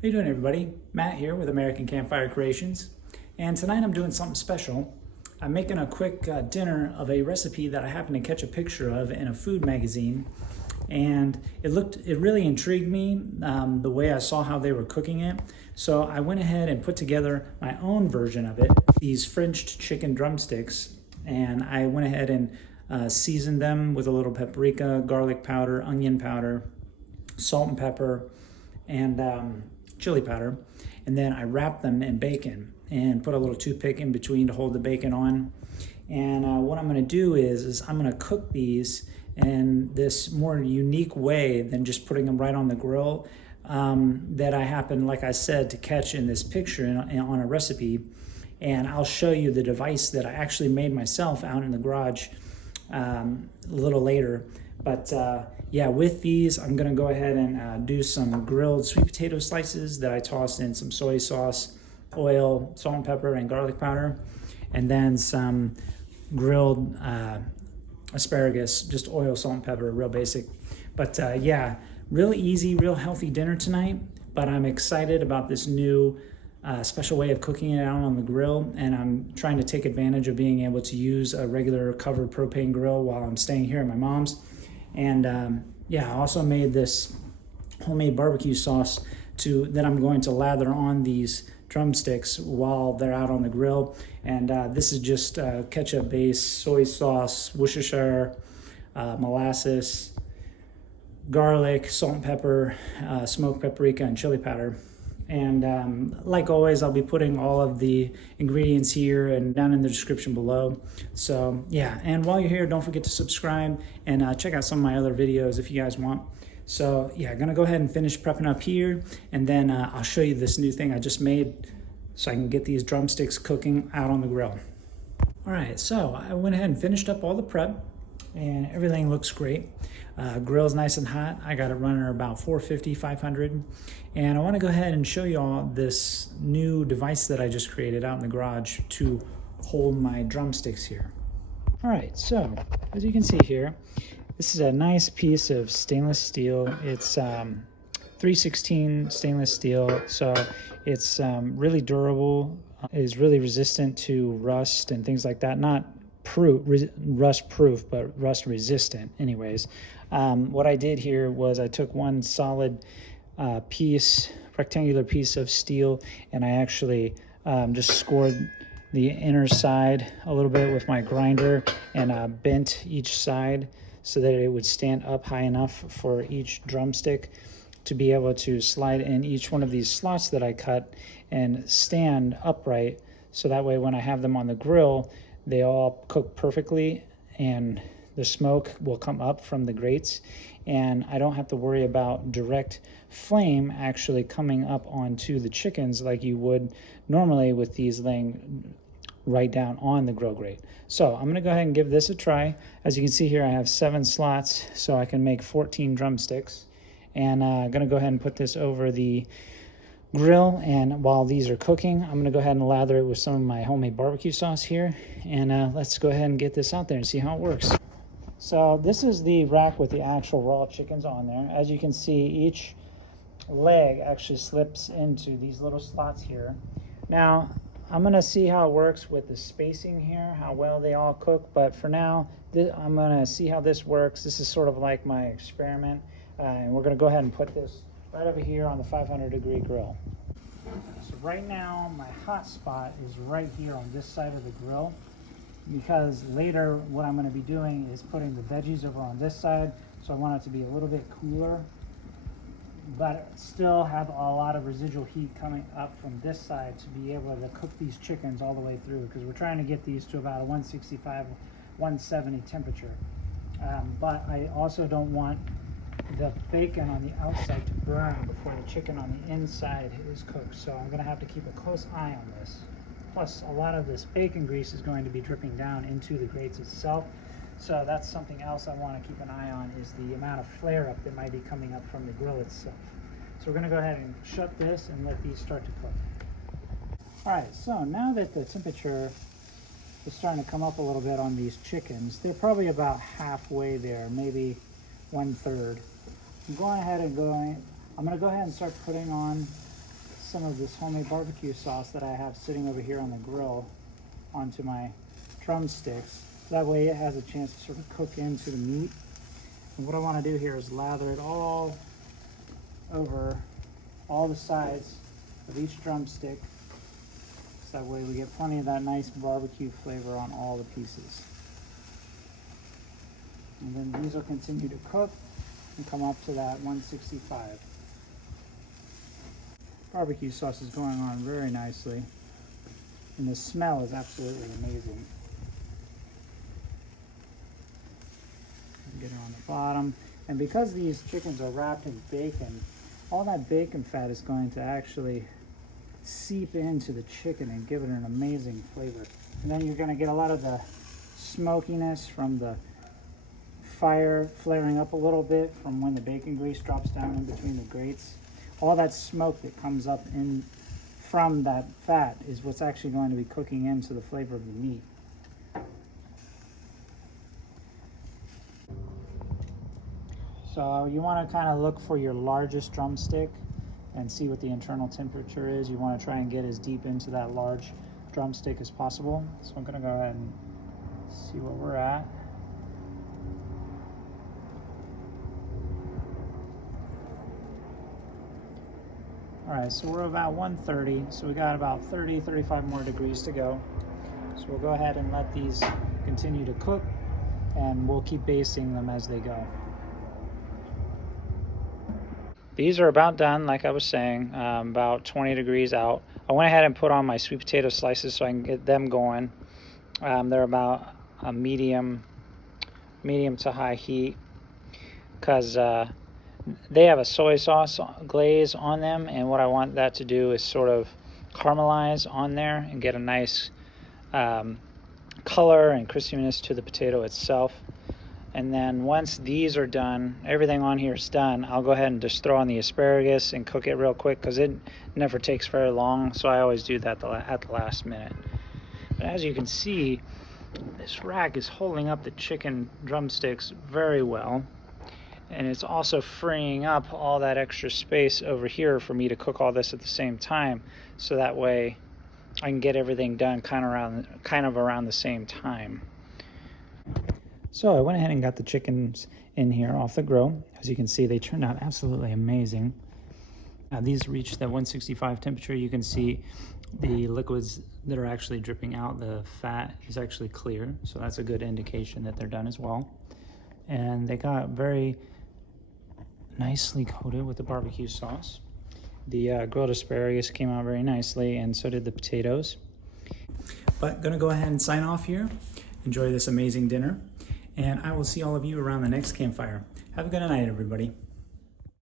How you doing, everybody? Matt here with American Campfire Creations, and tonight I'm doing something special. I'm making a quick dinner of a recipe that I happened to catch a picture of in a food magazine, and it really intrigued me the way I saw how they were cooking it. So I went ahead and put together my own version of it, these Frenched chicken drumsticks, and I went ahead and seasoned them with a little paprika, garlic powder, onion powder, salt and pepper, and chili powder, and then I wrapped them in bacon and put a little toothpick in between to hold the bacon on. And what I'm going to do is I'm going to cook these in this more unique way than just putting them right on the grill that I happen, like I said, to catch in this picture on a recipe. And I'll show you the device that I actually made myself out in the garage a little later. But yeah, with these, I'm gonna go ahead and do some grilled sweet potato slices that I tossed in some soy sauce, oil, salt and pepper, and garlic powder, and then some grilled asparagus, just oil, salt and pepper, real basic. But yeah, real easy, real healthy dinner tonight, but I'm excited about this new special way of cooking it out on the grill, and I'm trying to take advantage of being able to use a regular covered propane grill while I'm staying here at my mom's. And yeah, I also made this homemade barbecue sauce that I'm going to lather on these drumsticks while they're out on the grill. And this is just ketchup based, soy sauce, Worcestershire, molasses, garlic, salt and pepper, smoked paprika, and chili powder. And like always, I'll be putting all of the ingredients here and down in the description below. So yeah, and while you're here, don't forget to subscribe and check out some of my other videos if you guys want. So yeah, I'm gonna go ahead and finish prepping up here, and then I'll show you this new thing I just made so I can get these drumsticks cooking out on the grill. All right, so I went ahead and finished up all the prep, and everything looks great. Grill's nice and hot. I got it running about 450, 500. And I want to go ahead and show you all this new device that I just created out in the garage to hold my drumsticks here. All right, so as you can see here, this is a nice piece of stainless steel. It's 316 stainless steel, so it's really durable, is really resistant to rust and things like that. Not rust proof, but rust resistant anyways. What I did here was I took one solid rectangular piece of steel, and I actually just scored the inner side a little bit with my grinder, and bent each side so that it would stand up high enough for each drumstick to be able to slide in each one of these slots that I cut and stand upright, so that way when I have them on the grill, they all cook perfectly and the smoke will come up from the grates, and I don't have to worry about direct flame actually coming up onto the chickens like you would normally with these laying right down on the grill grate. So I'm gonna go ahead and give this a try. As you can see here, I have 7 slots, so I can make 14 drumsticks. And I'm gonna go ahead and put this over the grill, and while these are cooking, I'm gonna go ahead and lather it with some of my homemade barbecue sauce here, and let's go ahead and get this out there and see how it works. So this is the rack with the actual raw chickens on there. As you can see, each leg actually slips into these little slots here. Now I'm gonna see how it works with the spacing here, how well they all cook, but for now I'm gonna see how this works. This is sort of like my experiment, and we're gonna go ahead and put this right over here on the 500-degree grill. So right now my hot spot is right here on this side of the grill, because later what I'm going to be doing is putting the veggies over on this side, so I want it to be a little bit cooler but still have a lot of residual heat coming up from this side to be able to cook these chickens all the way through, because we're trying to get these to about a 165, 170 temperature. But I also don't want the bacon on the outside to burn before the chicken on the inside is cooked, so I'm going to have to keep a close eye on this. Plus, a lot of this bacon grease is going to be dripping down into the grates itself, so that's something else I want to keep an eye on, is the amount of flare up that might be coming up from the grill itself. So we're going to go ahead and shut this and let these start to cook. Alright, so now that the temperature is starting to come up a little bit on these chickens, they're probably about halfway there, maybe 1/3. I'm going to go ahead and start putting on some of this homemade barbecue sauce that I have sitting over here on the grill onto my drumsticks. That way it has a chance to sort of cook into the meat. And what I want to do here is lather it all over all the sides of each drumstick, so that way we get plenty of that nice barbecue flavor on all the pieces. And then these will continue to cook and come up to that 165. Barbecue sauce is going on very nicely, and the smell is absolutely amazing. Get it on the bottom, and because these chickens are wrapped in bacon, all that bacon fat is going to actually seep into the chicken and give it an amazing flavor. And then you're going to get a lot of the smokiness from the fire flaring up a little bit from when the bacon grease drops down in between the grates. All that smoke that comes up in from that fat is what's actually going to be cooking into the flavor of the meat. So you want to kind of look for your largest drumstick and see what the internal temperature is. You want to try and get as deep into that large drumstick as possible. So I'm going to go ahead and see where we're at. All right, so we're about 130, so we got about 35 more degrees to go. So we'll go ahead and let these continue to cook, and we'll keep basting them as they go. These are about done, like I was saying, about 20 degrees out. I went ahead and put on my sweet potato slices so I can get them going. They're about a medium to high heat, because they have a soy sauce glaze on them, and what I want that to do is sort of caramelize on there and get a nice color and crispiness to the potato itself. And then once these are done, everything on here is done, I'll go ahead and just throw on the asparagus and cook it real quick, because it never takes very long, so I always do that at the last minute. But as you can see, this rack is holding up the chicken drumsticks very well, and it's also freeing up all that extra space over here for me to cook all this at the same time, so that way I can get everything done kind of around the same time. So I went ahead and got the chickens in here off the grill. As you can see, they turned out absolutely amazing. These reached that 165 temperature. You can see the liquids that are actually dripping out. The fat is actually clear, so that's a good indication that they're done as well. And they got very nicely coated with the barbecue sauce. The grilled asparagus came out very nicely, and so did the potatoes. But gonna go ahead and sign off here. Enjoy this amazing dinner, and I will see all of you around the next campfire. Have a good night, everybody.